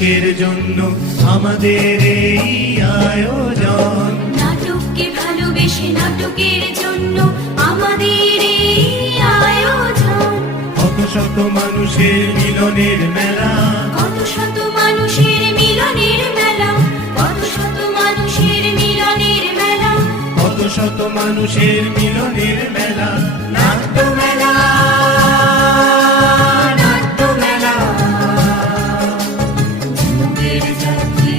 নাটকের জন্য আমাদের এই আয়োজন। নাটককে ভালোবেসে নাটকের জন্য আমাদের এই আয়োজন। কত শত মানুষের মিলনের মেলা, কত শত মানুষের মিলনের মেলা, কত শত মানুষের মিলনের মেলা, কত শত মানুষের মিলনের মেলা। নাট্য মেলা, নাট্য মেলা, যুগের যাত্রী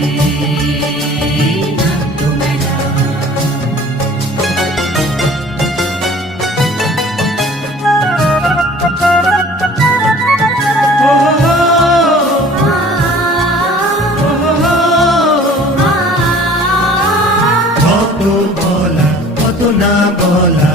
নাট্য মেলা। কত বলা কত না বলা,